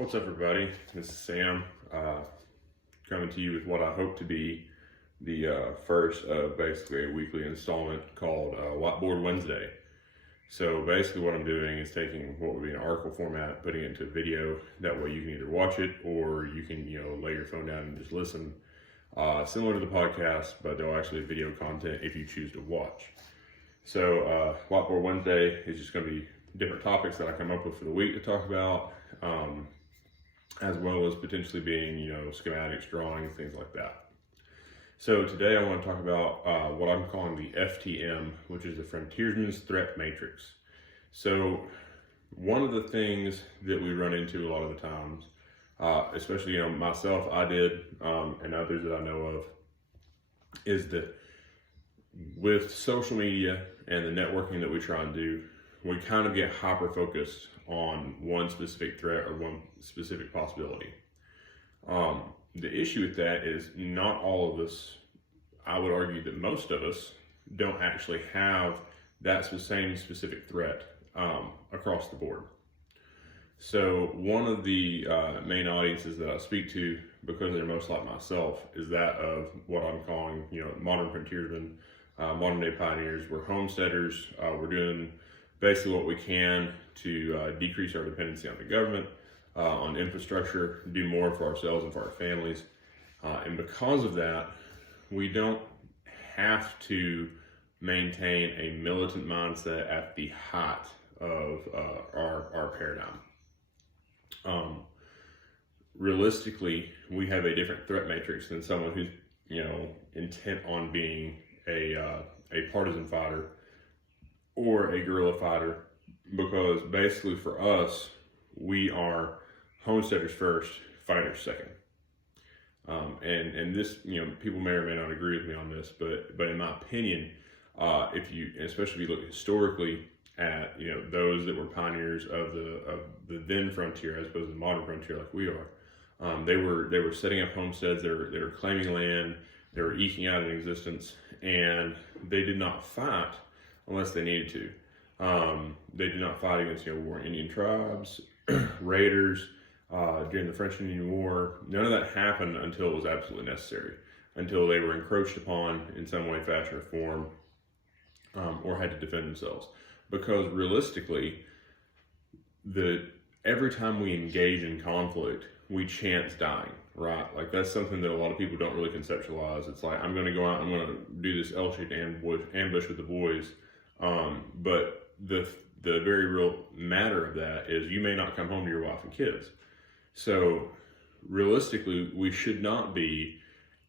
What's up, everybody? This is Sam, coming to you with what I hope to be the first of basically a weekly installment called Whiteboard Wednesday. So basically what I'm doing is taking what would be an article format, putting it into a video. That way you can either watch it or you can, lay your phone down and just listen. Similar to the podcast, but there'll actually be video content if you choose to watch. So Whiteboard Wednesday is just going to be different topics that I come up with for the week to talk about. As well as potentially being, schematics, drawings, things like that. So today I want to talk about what I'm calling the FTM, which is the Frontiersman's Threat Matrix. So one of the things that we run into a lot of the times, especially, myself, I did, and others that I know of, is that with social media and the networking that we try and do, we kind of get hyper-focused on one specific threat or one specific possibility. The issue with that is not all of us, I would argue that most of us, don't actually have that same specific threat across the board. So one of the main audiences that I speak to, because they're most like myself, is that of what I'm calling, modern frontiersmen, modern day pioneers. We're homesteaders. We're doing basically what we can to decrease our dependency on the government, on infrastructure, do more for ourselves and for our families. And because of that, we don't have to maintain a militant mindset at the height of our paradigm. Realistically, we have a different threat matrix than someone who's, intent on being a partisan fighter or a guerrilla fighter, because basically for us, we are homesteaders first, fighters second. And this, people may or may not agree with me on this, but in my opinion, especially if you look historically at, those that were pioneers of the then frontier as opposed to the modern frontier like we are, they were setting up homesteads, they were claiming land, they were eking out an existence, and they did not fight unless they needed to. They did not fight against war Indian tribes, raiders, during the French Indian War. None of that happened until it was absolutely necessary, until they were encroached upon in some way, fashion, or form, or had to defend themselves. Because realistically, every time we engage in conflict, we chance dying, right? Like that's something that a lot of people don't really conceptualize. It's like, I'm going to go out, I'm going to do this L-shaped ambush with the boys. But the very real matter of that is you may not come home to your wife and kids. So realistically, we should not be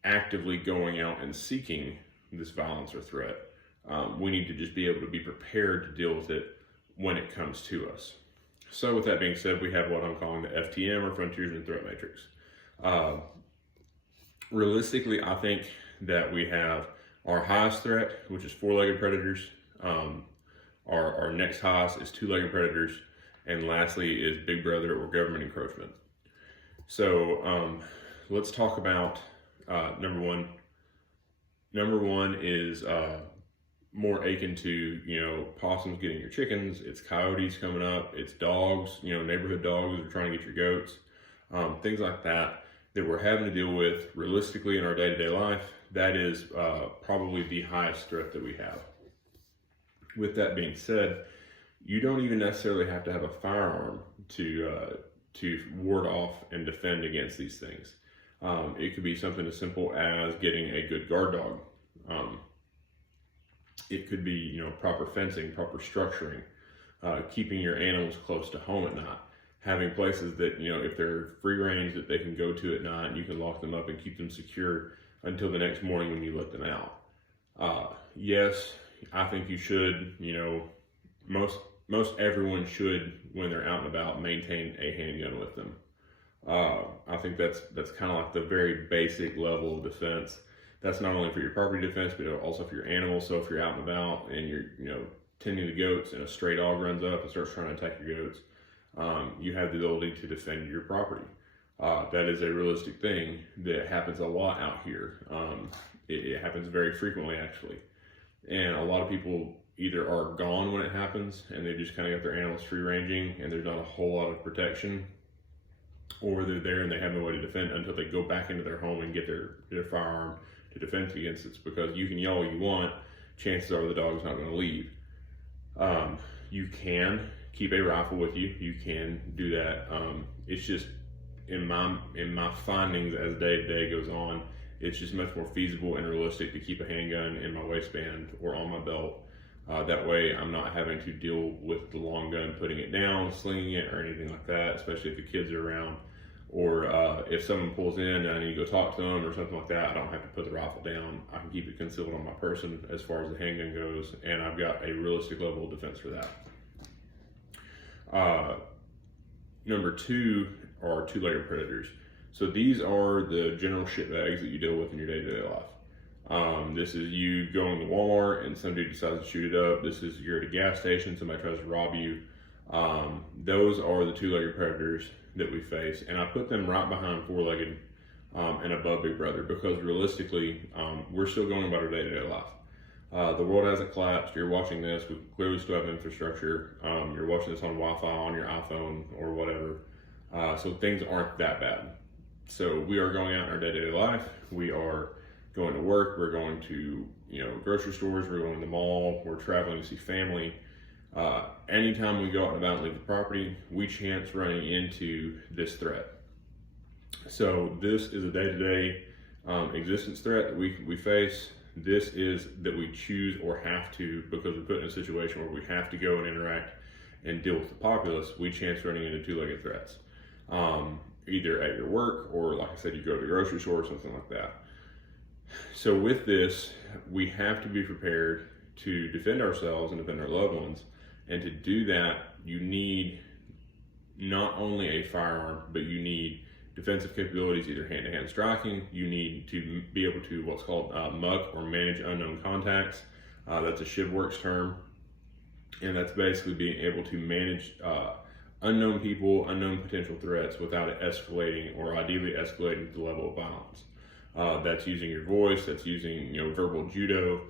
actively going out and seeking this violence or threat. We need to just be able to be prepared to deal with it when it comes to us. So with that being said, we have what I'm calling the FTM, or Frontiersman Threat Matrix. Realistically, I think that we have our highest threat, which is four-legged predators. Our next highest is two-legged predators, and lastly is Big Brother or government encroachment. So let's talk about number one. Number one is more akin to possums getting your chickens. It's coyotes coming up. It's dogs. Neighborhood dogs are trying to get your goats. Things like that we're having to deal with realistically in our day-to-day life. That is probably the highest threat that we have. With that being said, you don't even necessarily have to have a firearm to ward off and defend against these things. It could be something as simple as getting a good guard dog. It could be, proper fencing, proper structuring, keeping your animals close to home at night, having places that, if they're free range, that they can go to at night, and you can lock them up and keep them secure until the next morning when you let them out. Yes, I think you should, most everyone should, when they're out and about, maintain a handgun with them. I think that's kind of like the very basic level of defense. That's not only for your property defense, but also for your animals. So if you're out and about and you're, tending the goats and a stray dog runs up and starts trying to attack your goats, you have the ability to defend your property. That is a realistic thing that happens a lot out here. It happens very frequently, actually. And a lot of people either are gone when it happens and they just kind of got their animals free ranging and there's not a whole lot of protection, or they're there and they have no way to defend until they go back into their home and get their firearm to defend against it. Because you can yell all you want, chances are the dog's not going to leave. You can keep a rifle with you. You can do that. It's just in my findings as day to day goes on, it's just much more feasible and realistic to keep a handgun in my waistband or on my belt. That way I'm not having to deal with the long gun, putting it down, slinging it, or anything like that, especially if the kids are around. Or if someone pulls in and I need to go talk to them or something like that, I don't have to put the rifle down. I can keep it concealed on my person as far as the handgun goes, and I've got a realistic level of defense for that. Number two are two-legged predators. So these are the general shitbags that you deal with in your day-to-day life. This is you going to Walmart and somebody decides to shoot it up. This is you're at a gas station, somebody tries to rob you. Those are the two-legged predators that we face, and I put them right behind four-legged and above Big Brother, because realistically, we're still going about our day-to-day life. The world hasn't collapsed. You're watching this. We clearly still have infrastructure. You're watching this on Wi-Fi on your iPhone or whatever. So things aren't that bad. So we are going out in our day-to-day life. We are going to work. We're going to grocery stores. We're going to the mall. We're traveling to see family. Anytime we go out and about and leave the property, we chance running into this threat. So this is a day-to-day existence threat that we face. This is that we choose or have to, because we're put in a situation where we have to go and interact and deal with the populace. We chance running into two-legged threats, either at your work or, like I said, you go to the grocery store or something like that. So with this, we have to be prepared to defend ourselves and defend our loved ones. And to do that, you need not only a firearm, but you need defensive capabilities, either hand-to-hand striking. You need to be able to what's called muck or manage unknown contacts. That's a ShivWorks term. And that's basically being able to manage unknown people, unknown potential threats without it escalating, or ideally escalating to the level of violence. That's using your voice, that's using verbal judo.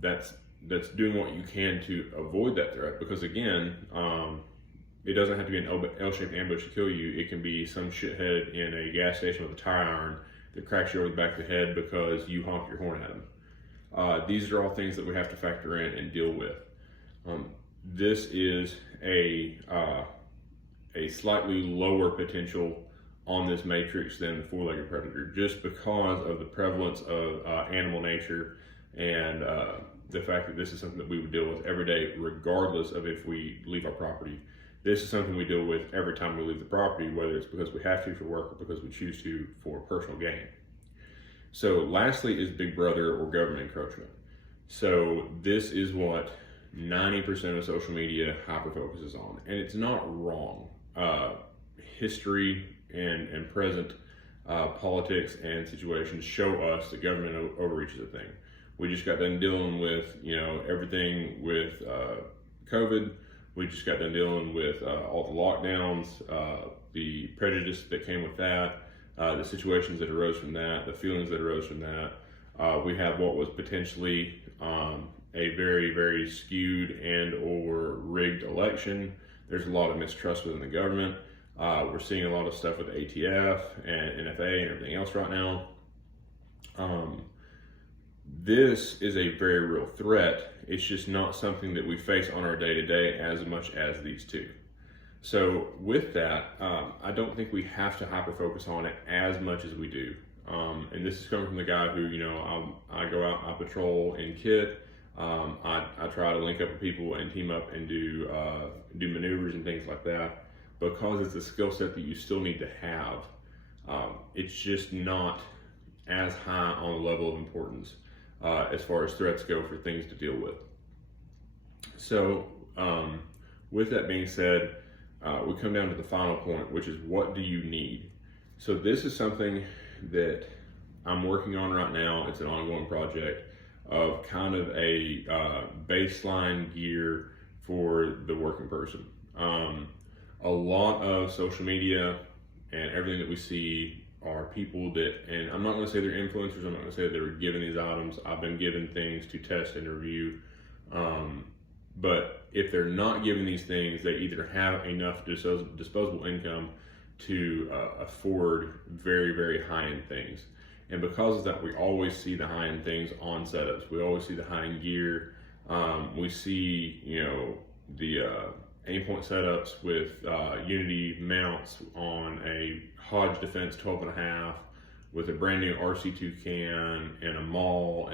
That's doing what you can to avoid that threat, because again, it doesn't have to be an L-shaped ambush to kill you. It can be some shithead in a gas station with a tire iron that cracks you over the back of the head because you honk your horn at him. These are all things that we have to factor in and deal with. This is a slightly lower potential on this matrix than the four-legged predator, just because of the prevalence of animal nature and the fact that this is something that we would deal with every day, regardless of if we leave our property. This is something we deal with every time we leave the property, whether it's because we have to for work or because we choose to for personal gain. So lastly is Big Brother or government encroachment. So this is what 90% of social media hyper-focuses on, and it's not wrong. History and present politics and situations show us that government overreach is a thing. We just got done dealing with everything with COVID. We just got done dealing with all the lockdowns, the prejudice that came with that, the situations that arose from that, the feelings that arose from that. We have what was potentially a very, very skewed and or rigged election. There's a lot of mistrust within the government. We're seeing a lot of stuff with the ATF and NFA and everything else right now. This is a very real threat. It's just not something that we face on our day-to-day as much as these two. So with that, I don't think we have to hyper-focus on it as much as we do. And this is coming from the guy who, I go out, I patrol in kit. I try to link up with people and team up and do maneuvers and things like that, because it's a skill set that you still need to have. It's just not as high on the level of importance as far as threats go for things to deal with. So with that being said, we come down to the final point, which is, what do you need? So this is something that I'm working on right now. It's an ongoing project of kind of a baseline gear for the working person. A lot of social media and everything that we see are people that, and I'm not going to say they're influencers, I'm not going to say that they were given these items. I've been given things to test and review. But if they're not given these things, they either have enough disposable income to afford very, very high-end things. And because of that, we always see the high-end things on setups. We always see the high-end gear. We see, the aim-point setups with Unity mounts on a Hodge Defense 12.5 with a brand new RC2 can and a maul,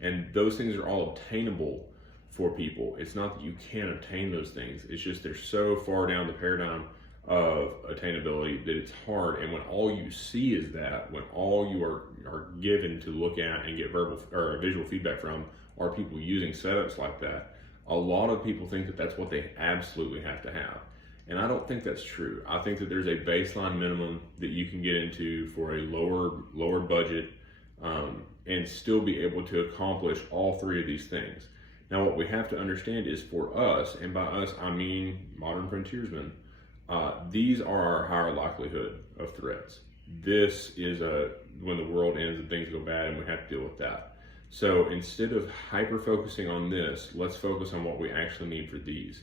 and those things are all obtainable for people. It's not that you can't obtain those things. It's just they're so far down the paradigm of attainability that it's hard. And when all you see is that, when all you are given to look at and get verbal or visual feedback from are people using setups like that, a lot of people think that that's what they absolutely have to have. And I don't think that's true. I think that there's a baseline minimum that you can get into for a lower budget and still be able to accomplish all three of these things. Now, what we have to understand is, for us, and by us I mean modern frontiersmen, these are our higher likelihood of threats. This is when the world ends and things go bad and we have to deal with that. So instead of hyper focusing on this, let's focus on what we actually need for these.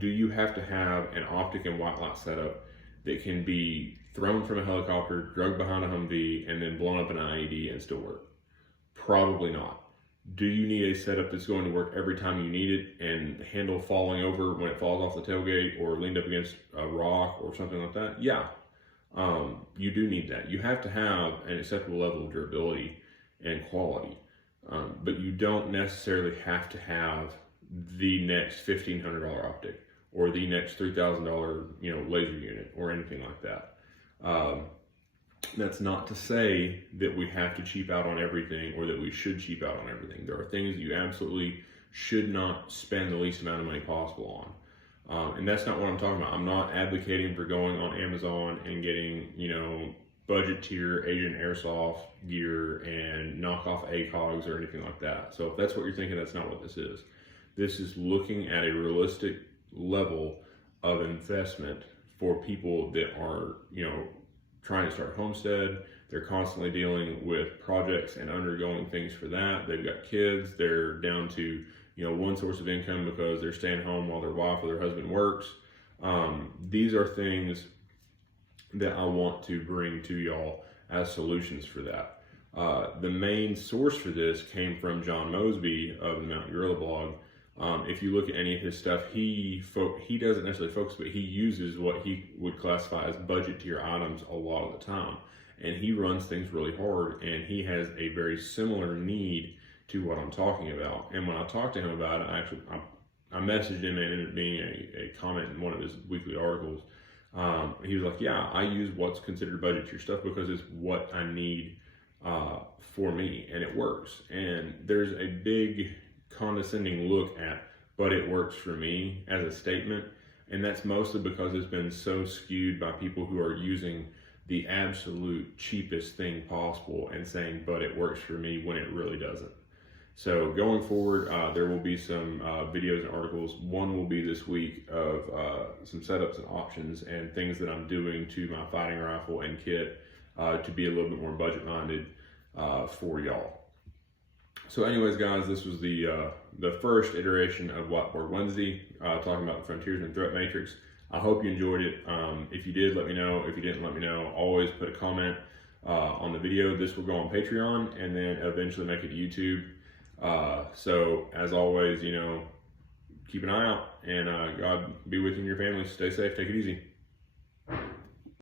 Do you have to have an optic and white light setup that can be thrown from a helicopter, drugged behind a Humvee, and then blown up in an IED and still work? Probably not. Do you need a setup that's going to work every time you need it and the handle falling over when it falls off the tailgate or leaned up against a rock or something like that? Yeah, you do need that. You have to have an acceptable level of durability and quality, but you don't necessarily have to have the next $1,500 optic or the next $3,000 laser unit or anything like that. That's not to say that we have to cheap out on everything or that we should cheap out on everything. There are things you absolutely should not spend the least amount of money possible on. And that's not what I'm talking about. I'm not advocating for going on Amazon and getting, budget tier Asian airsoft gear and knockoff ACOGs or anything like that. So if that's what you're thinking, that's not what this is. This is looking at a realistic level of investment for people that are, trying to start a homestead. They're constantly dealing with projects and undergoing things for that. They've got kids. They're down to, one source of income because they're staying home while their wife or their husband works. These are things that I want to bring to y'all as solutions for that. The main source for this came from John Mosby of the Mountain Gorilla blog. If you look at any of his stuff, he doesn't necessarily focus, but he uses what he would classify as budget tier items a lot of the time. And he runs things really hard, and he has a very similar need to what I'm talking about. And when I talked to him about it, I messaged him, and it ended up being a comment in one of his weekly articles. He was like, yeah, I use what's considered budget tier stuff because it's what I need for me, and it works. And there's a big condescending look at, but it works for me as a statement, and that's mostly because it's been so skewed by people who are using the absolute cheapest thing possible and saying, but it works for me, when it really doesn't. So going forward, there will be some videos and articles. One will be this week of some setups and options and things that I'm doing to my fighting rifle and kit to be a little bit more budget minded for y'all. So anyways, guys, this was the first iteration of Whiteboard Wednesday, talking about the Frontiersman Threat Matrix. I hope you enjoyed it. If you did, let me know. If you didn't, let me know. Always put a comment on the video. This will go on Patreon and then eventually make it to YouTube. So as always, keep an eye out, and God be with you and your family. Stay safe. Take it easy.